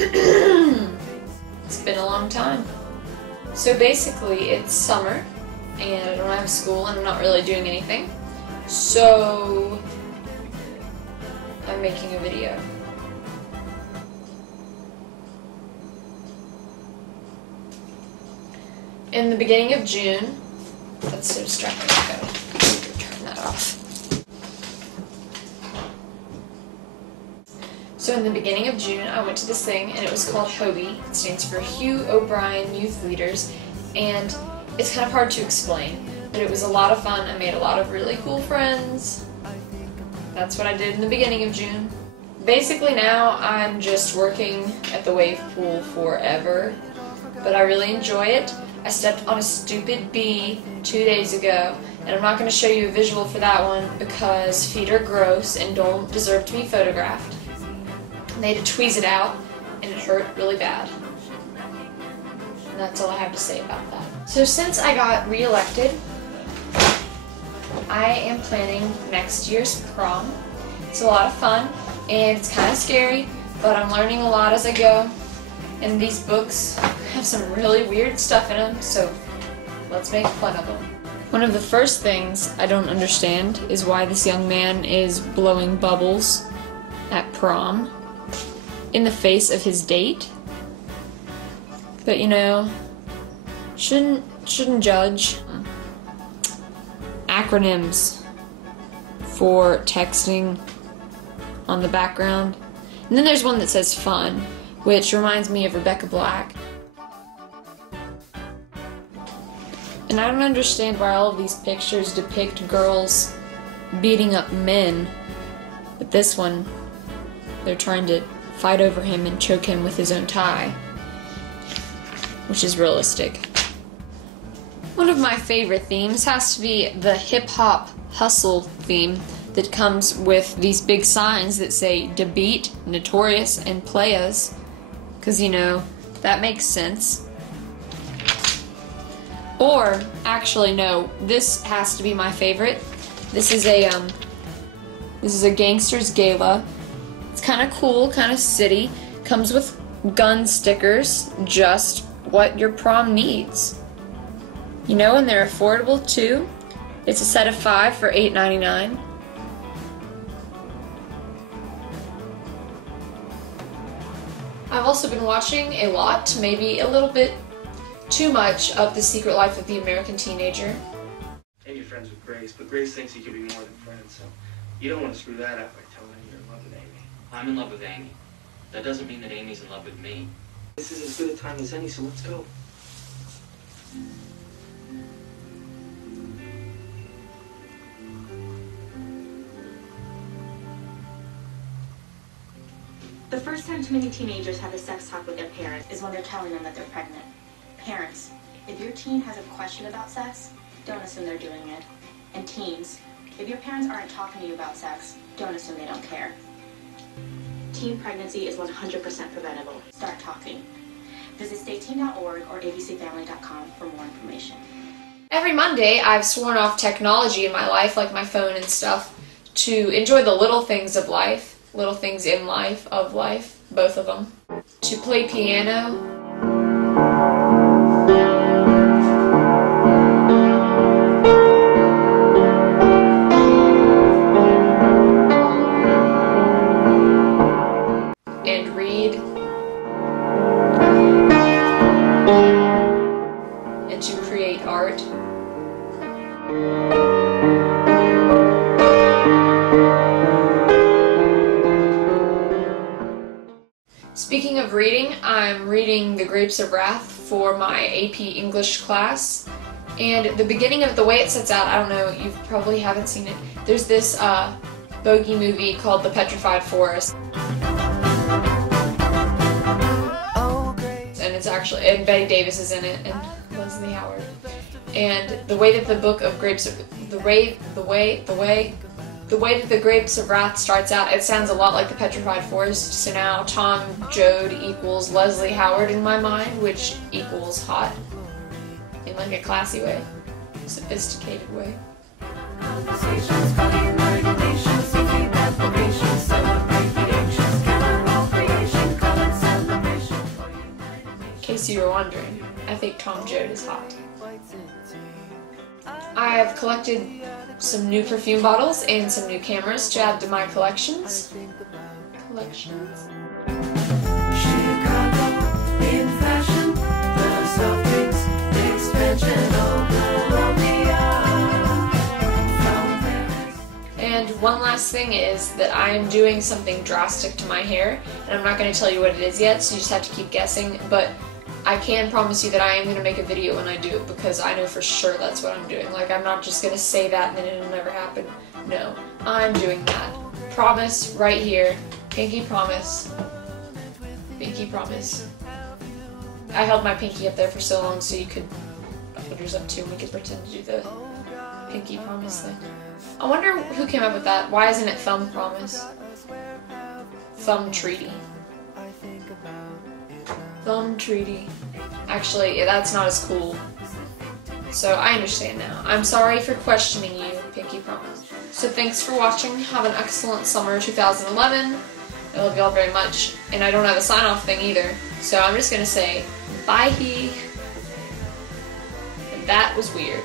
It's been a long time. So basically, it's summer, and I don't have school, and I'm not really doing anything. So I'm making a video. In the beginning of June, that's so distracting, I gotta turn that off. So in the beginning of June, I went to this thing, and it was called HOBY. It stands for Hugh O'Brien Youth Leaders, and it's kind of hard to explain, but it was a lot of fun. I made a lot of really cool friends. That's what I did in the beginning of June. Basically now, I'm just working at the wave pool forever, but I really enjoy it. I stepped on a stupid bee 2 days ago, and I'm not going to show you a visual for that one because feet are gross and don't deserve to be photographed. They had to tweeze it out, and it hurt really bad. And that's all I have to say about that. So since I got re-elected, I am planning next year's prom. It's a lot of fun, and it's kind of scary, but I'm learning a lot as I go. And these books have some really weird stuff in them, so let's make fun of them. One of the first things I don't understand is why this young man is blowing bubbles at prom in the face of his date. But you know, shouldn't judge. Acronyms for texting on the background. And then there's one that says fun, which reminds me of Rebecca Black. And I don't understand why all of these pictures depict girls beating up men, but this one, they're trying to fight over him and choke him with his own tie, which is realistic. One of my favorite themes has to be the hip-hop hustle theme that comes with these big signs that say Da Beat, Notorious, and Playas, because, you know, that makes sense. Or, actually, no, this has to be my favorite. This is a gangster's gala. It's kind of cool, kind of city. Comes with gun stickers, just what your prom needs. You know, and they're affordable too. It's a set of 5 for $8.99. I've also been watching a lot, maybe a little bit too much, of The Secret Life of the American Teenager. And you're friends with Grace, but Grace thinks you can be more than friends, so you don't want to screw that up by telling her you're in love with Amy. I'm in love with Amy. That doesn't mean that Amy's in love with me. This is as good a time as any, so let's go. The first time too many teenagers have a sex talk with their parents is when they're telling them that they're pregnant. Parents, if your teen has a question about sex, don't assume they're doing it. And teens, if your parents aren't talking to you about sex, don't assume they don't care. Teen pregnancy is 100% preventable. Start talking. Visit stayteen.org or abcfamily.com for more information. Every Monday, I've sworn off technology in my life, like my phone and stuff, to enjoy the little things of life. Little things in life, of life, both of them. To play piano. And read. And to create art. Speaking of reading, I'm reading The Grapes of Wrath for my AP English class. And the beginning of the way it sets out, I don't know, you probably haven't seen it. There's this bogey movie called The Petrified Forest. And it's actually, and Betty Davis is in it, and Leslie Howard. And the way that the book of Grapes of, the way that The Grapes of Wrath starts out, it sounds a lot like The Petrified Forest. So now Tom Joad equals Leslie Howard in my mind, which equals hot in like a classy way, sophisticated way. Celebrate the ancient, celebrate the ancients, gather all creation, come and celebrate. case you were wondering, I think Tom Joad is hot. I have collected some new perfume bottles and some new cameras to add to my collections. And one last thing is that I am doing something drastic to my hair, and I'm not going to tell you what it is yet, so you just have to keep guessing, but I can promise you that I am going to make a video when I do it, because I know for sure that's what I'm doing. Like, I'm not just going to say that and then it'll never happen. No, I'm doing that. Promise, right here. Pinky promise. Pinky promise. I held my pinky up there for so long so you could put yours up too and we could pretend to do the pinky promise thing. I wonder who came up with that. Why isn't it thumb promise? Thumb treaty. Thumb treaty. Actually, that's not as cool. So I understand now. I'm sorry for questioning you, Pinky Promise. So thanks for watching. Have an excellent summer 2011. I love y'all very much. And I don't have a sign-off thing either. So I'm just gonna say, bye. And that was weird.